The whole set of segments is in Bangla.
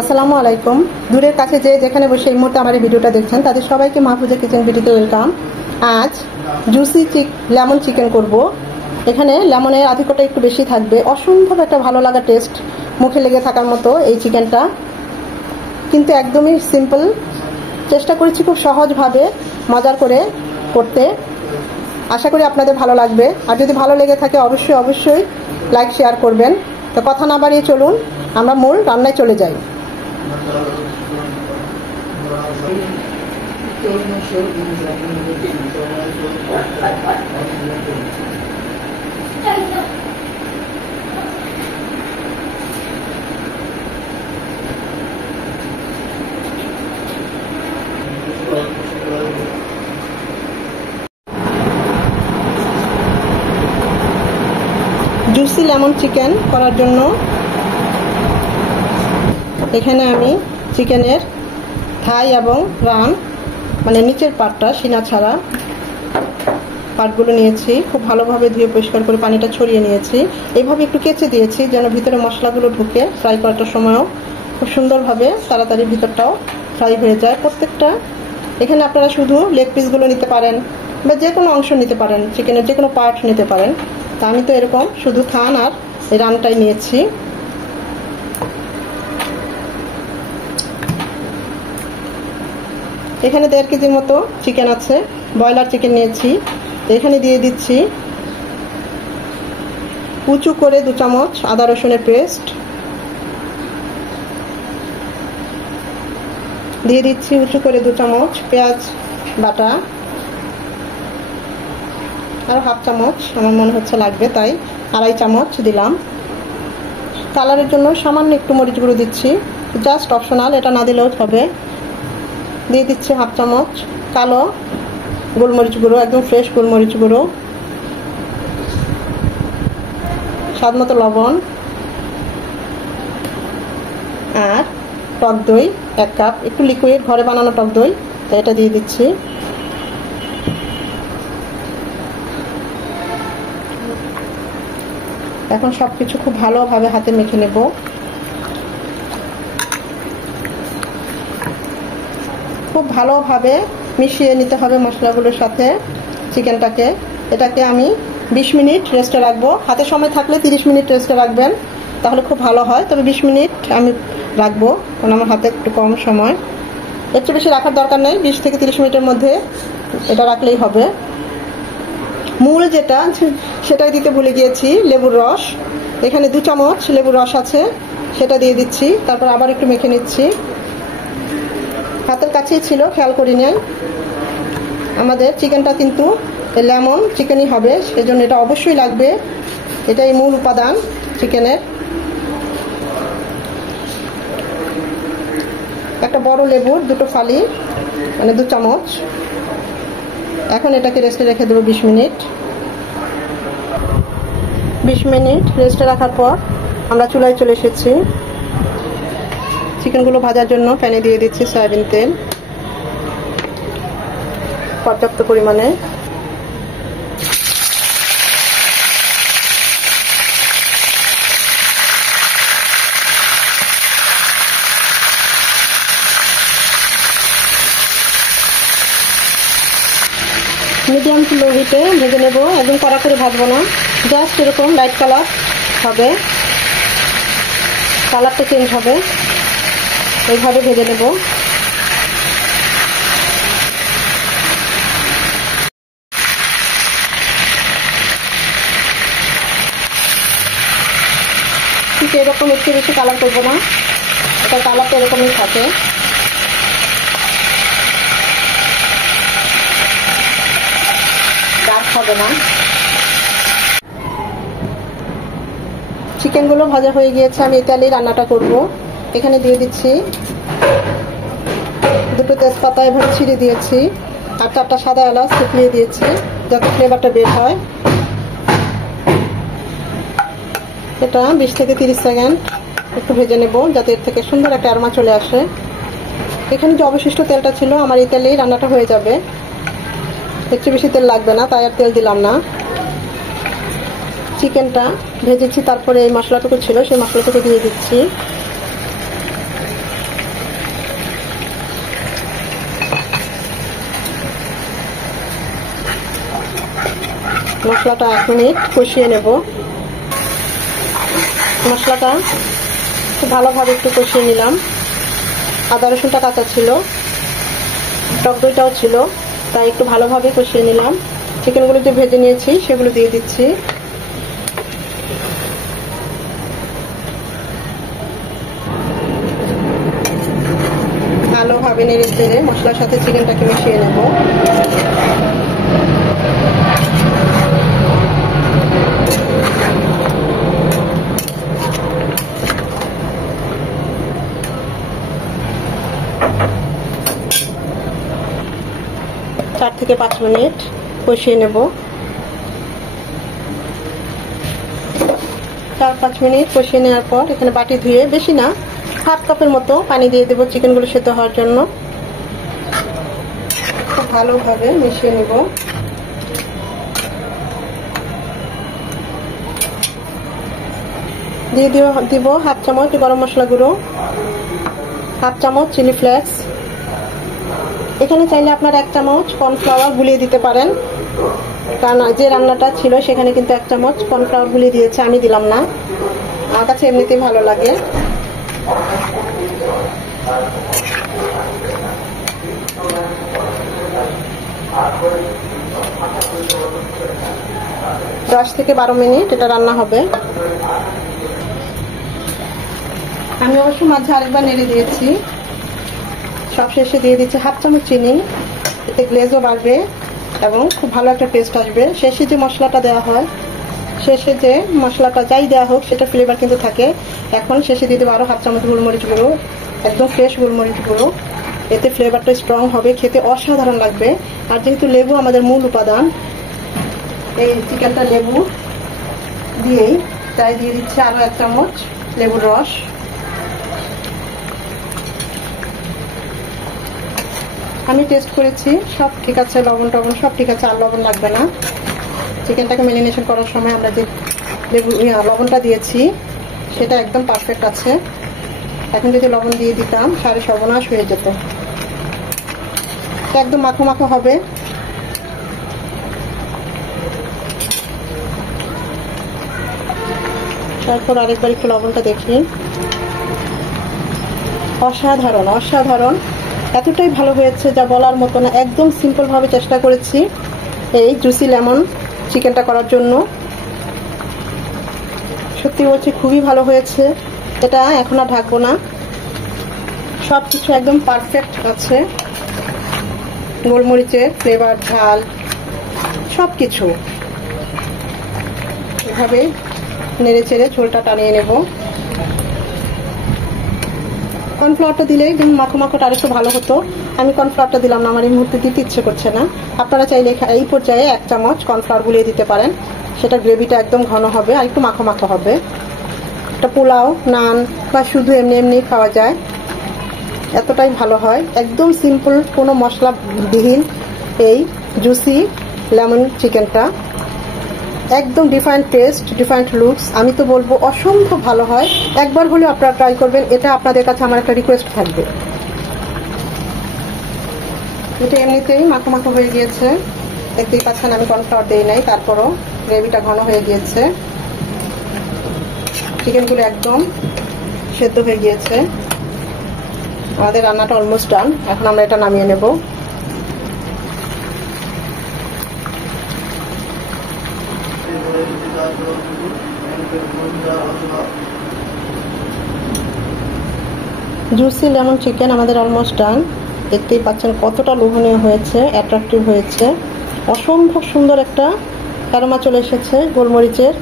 আসসালামু আলাইকুম। দূরের কাছে যে যেখানে বসে এই মুহূর্তে আমার এই ভিডিওটা দেখছেন তাদের সবাইকে মাহফুজা কিচেন ভিডিওতে ওয়েলকাম। আজ জুসি লেমন চিকেন করব। এখানে লেমনের আধিক্যটা একটু বেশি থাকবে। অসম্ভব একটা ভালো লাগা টেস্ট, মুখে লেগে থাকার মতো এই চিকেনটা, কিন্তু একদমই সিম্পল। চেষ্টা করেছি খুব সহজভাবে মজার করে করতে। আশা করি আপনাদের ভালো লাগবে। আর যদি ভালো লেগে থাকে অবশ্যই লাইক শেয়ার করবেন। তো কথা না বাড়িয়ে চলুন আমরা মূল রান্নায় চলে যাই। জুসি লেমন চিকেন করার জন্য এখানে আমি চিকেনের থাই এবং রান, মানে নিচের পার্টটা সিনা ছাড়া পার্টগুলো নিয়েছি। খুব ভালোভাবে ধুয়ে পরিষ্কার করে পানিটা ছড়িয়ে নিয়েছি। এইভাবে একটু কেচে দিয়েছি যেন ভিতরে মশলাগুলো ঢুকে ফ্রাই করার সময়ও খুব সুন্দরভাবে তাড়াতাড়ি ভিতরটাও ফ্রাই হয়ে যায় প্রত্যেকটা। এখানে আপনারা শুধু লেগ পিসগুলো নিতে পারেন বা যে কোনো অংশ নিতে পারেন, চিকেনের যে কোনো পার্ট নিতে পারেন। তা আমি তো এরকম শুধু থান আর এই রানটাই নিয়েছি। এখানে 1.5 কেজির মতো চিকেন আছে, ব্রয়লার চিকেন নিয়েছি। এখানে দিয়ে দিচ্ছি উঁচু করে 2 চামচ আদা রসুনের পেস্ট, দিয়ে দিচ্ছি উঁচু করে 2 চামচ পেঁয়াজ বাটা, আর 1/2 চামচ আমার মনে হচ্ছে লাগবে তাই 2.5 চামচ দিলাম। কালারের জন্য সামান্য একটু মরিচ গুঁড়ো দিচ্ছি, জাস্ট অপশনাল, এটা না দিলেও হবে। দিয়ে দিচ্ছি 1/2 চামচ কালো গোলমরিচ গুঁড়ো, একদম ফ্রেশ গোলমরিচ গুঁড়ো, স্বাদ মতো লবণ, আর টক দই 1 কাপ, একটু লিকুইড ঘরে বানানো টক দই, এটা দিয়ে দিচ্ছি। এখন সবকিছু খুব ভালোভাবে হাতে মেখে নেব। খুব ভালোভাবে মিশিয়ে নিতে হবে মশলাগুলোর সাথে চিকেনটাকে। এটাকে আমি 20 মিনিট রেস্টে রাখবো। হাতে সময় থাকলে 30 মিনিট রেস্টে রাখবেন, তাহলে খুব ভালো হয়। তবে 20 মিনিট আমি রাখবো, কারণ আমার হাতে একটু কম সময়। এর চেয়ে বেশি রাখার দরকার নেই, 20 থেকে 30 মিনিটের মধ্যে এটা রাখলেই হবে। মূল যেটা সেটাই দিতে ভুলে গিয়েছি, লেবুর রস। এখানে 2 চামচ লেবুর রস আছে, সেটা দিয়ে দিচ্ছি। তারপর আবার একটু মেখে নিচ্ছি। হাতের কাছেই ছিল, খেয়াল করি নাই। আমাদের চিকেনটা কিন্তু লেমন চিকেনই হবে, সেজন্য এটা অবশ্যই লাগবে। এটাই মূল উপাদান চিকেনের। একটা বড় লেবুর 2টো ফালি, মানে 2 চামচ। এখন এটাকে রেস্টে রেখে দেবো 20 মিনিট। 20 মিনিট রেস্টে রাখার পর আমরা চুলায় চলে এসেছি। চিকেনগুলো ভাজার জন্য প্যানে দিয়ে দিচ্ছি সয়াবিন তেল পর্যাপ্ত পরিমাণে। মিডিয়াম টু লো হিটে ভেজে নেব, একদম কড়া করে ভাজবো না, জাস্ট এরকম লাইট কালার হবে, কালারটা চেঞ্জ হবে, এইভাবে ভেজে নেব। ঠিক এরকম একটু বেশি কালার করবো না, এটা কালারটা এরকমই থাকে। ডার্ক হবে না। চিকেনগুলো ভাজা হয়ে গিয়েছে, আমি তেলে রান্নাটা করব। এখানে দিয়ে দিচ্ছি 2টো তেজপাতা এভাবে ছিঁড়ে দিয়েছি, আর 4টা সাদা এলাচ শুকিয়ে দিয়েছি যাতে ফ্লেভারটা বের হয়। এটা 20 থেকে 30 সেকেন্ড একটু ভেজে নেব, যাতে এর থেকে সুন্দর একটা অ্যারোমা চলে আসে। এখানে যে অবশিষ্ট তেলটা ছিল, আমার এই তেলেই রান্নাটা হয়ে যাবে, একটু বেশি তেল লাগবে না, তাই আর তেল দিলাম না। চিকেনটা ভেজেছি, তারপরে এই মশলাটুকু ছিল সেই মশলাটুকু দিয়ে দিচ্ছি। মশলাটা 1 মিনিট কষিয়ে নেব। মশলাটা খুব ভালোভাবে একটু কষিয়ে নিলাম। আদা রসুনটা কাঁচা ছিল, টক দইটাও ছিল, তাই একটু ভালোভাবে কষিয়ে নিলাম। চিকেনগুলো যে ভেজে নিয়েছি সেগুলো দিয়ে দিচ্ছি। ভালোভাবে নেড়ে চেড়ে মশলার সাথে চিকেনটাকে মিশিয়ে নেব। চার থেকে 5 মিনিট কষিয়ে নেব। 4-5 মিনিট কষিয়ে নেওয়ার পর এখানে বাটি ধুয়ে, বেশি না, 1/2 কাপের মতো পানি দিয়ে দেবো চিকেনগুলো সেদ্ধ হওয়ার জন্য। খুব ভালোভাবে মিশিয়ে নেব। দিয়ে দিব 1/2 চামচ গরম মশলা গুঁড়ো, 1/2 চামচ চিলি ফ্লেক্স। এখানে চাইলে আপনারা 1 চামচ কর্নফ্লাওয়ার গুলিয়ে দিতে পারেন, কারণ যে রান্নাটা ছিল সেখানে কিন্তু 1 চামচ কর্নফ্লাওয়ার গুলিয়ে দিয়েছে, আমি দিলাম না, আমার কাছে এমনিতেই ভালো লাগে। দশ থেকে 12 মিনিট এটা রান্না হবে। আমি অবশ্য মাঝে আরেকবার নেড়ে দিয়েছি। সবশেষে দিয়ে দিচ্ছি 1/2 চামচ চিনি, এতে গ্লেজও বাড়বে এবং খুব ভালো একটা টেস্ট আসবে। শেষে যে মশলাটা দেওয়া হয়, শেষে যে মশলাটা যাই দেওয়া হোক সেটা ফ্লেভার কিন্তু থাকে। এখন শেষে দিয়ে দেবো আরও 1/2 চামচ গোলমরিচ গুঁড়ো, একদম ফ্রেশ গোলমরিচ গুঁড়ো। এতে ফ্লেভারটা স্ট্রং হবে, খেতে অসাধারণ লাগবে। আর যেহেতু লেবু আমাদের মূল উপাদান, এই চিকেনটা লেবু দিয়েই, তাই দিয়ে দিচ্ছি আরও 1 চামচ লেবুর রস। আমি টেস্ট করেছি, সব ঠিক আছে, লবণ টবণ সব ঠিক আছে, আর লবণ লাগবে না। চিকেনটাকে ম্যারিনেশন করার সময় আমরা যে লবণটা দিয়েছি সেটা একদম পারফেক্ট আছে। এখন যদি লবণ দিয়ে দিতাম সারে সর্বনাশ হয়ে যেত। একদম মাখো মাখো হবে। তারপর আরেকবার একটু লবণটা দেখি। অসাধারণ অসাধারণ, এতটাই ভালো হয়েছে যা বলার মতো না। একদম সিম্পল ভাবে চেষ্টা করেছি এই জুসি লেমন চিকেনটা করার জন্য। সত্যি বলছি খুবই ভালো হয়েছে। এটা এখন আর ঢাকবো না, সবকিছু একদম পারফেক্ট আছে। গোলমরিচের ফ্লেভার, ঝাল, সবকিছু। এভাবে নেড়ে চেড়ে ঝোলটা টানিয়ে নেব। কর্নফ্লাওয়ারটা দিলে একদম মাখো মাখোটা আরেকটু ভালো হতো। আমি কর্নফ্লাওয়ারটা দিলাম না, আমার এই মুহূর্তে দিতে ইচ্ছে করছে না। আপনারা চাইলে এই পর্যায়ে 1 চামচ কর্নফ্লাওয়ার গুলিয়ে দিতে পারেন, সেটা গ্রেভিটা একদম ঘন হবে আর একটু মাখো মাখো হবে। এটা পোলাও, নান বা শুধু এমনি এমনি খাওয়া যায়, এতটাই ভালো হয়। একদম সিম্পল, কোনো মশলা বিহীন এই জুসি লেমন চিকেনটা, একদম ডিফারেন্ট টেস্ট, ডিফারেন্ট লুকস। আমি তো বলবো অসম্ভব ভালো হয়। একবার হলেও আপনারা ট্রাই করবেন, এটা আপনাদের কাছে আমার একটা রিকোয়েস্ট থাকবে। এটা এমনিতেই মাখো মাখো হয়ে গিয়েছে, দেখতেই পাচ্ছেন আমি কর্নফ্লাওয়ার দিই নাই, তারপরও গ্রেভিটা ঘন হয়ে গিয়েছে। চিকেনগুলো একদম সেদ্ধ হয়ে গিয়েছে। আমাদের রান্নাটা অলমোস্ট ডান। এখন আমরা এটা নামিয়ে নেব। জুসি লেমন চিকেন আমাদের অলমোস্ট ডান। দেখতেই পাচ্ছেন কতটা লোভনীয় হয়েছে, অ্যাট্রাকটিভ হয়েছে। অসম্ভব সুন্দর একটা অ্যারোমা চলে এসেছে গোলমরিচের।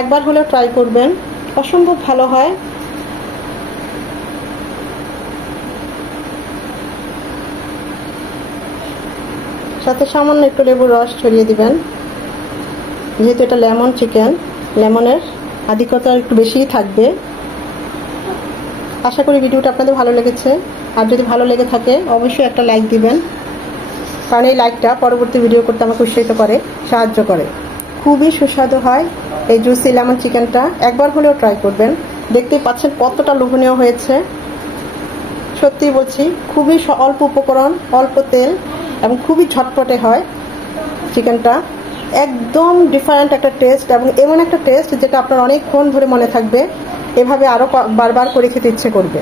একবার হলেও ট্রাই করবেন, অসম্ভব ভালো হয়। সাথে সামান্য একটু লেবুর রস ছড়িয়ে দিবেন, যেহেতু এটা লেমন চিকেন, লেমনের আধিক্যতা একটু বেশিই থাকবে। আশা করি ভিডিওটা আপনাদের ভালো লেগেছে। আর যদি ভালো লেগে থাকে অবশ্যই একটা লাইক দিবেন, কারণ এই লাইকটা পরবর্তী ভিডিও করতে আমাকে উৎসাহিত করে, সাহায্য করে। খুবই সুস্বাদু হয় এই জুসি লেমন চিকেনটা, একবার হলেও ট্রাই করবেন। দেখতেই পাচ্ছেন কতটা লোভনীয় হয়েছে। সত্যি বলছি খুবই অল্প উপকরণ, অল্প তেল এবং খুবই ঝটপটে হয় চিকেনটা। একদম ডিফারেন্ট একটা টেস্ট এবং এমন একটা টেস্ট যেটা আপনার অনেকক্ষণ ধরে মনে থাকবে, এভাবে আরও বারবার করে খেতে ইচ্ছে করবে।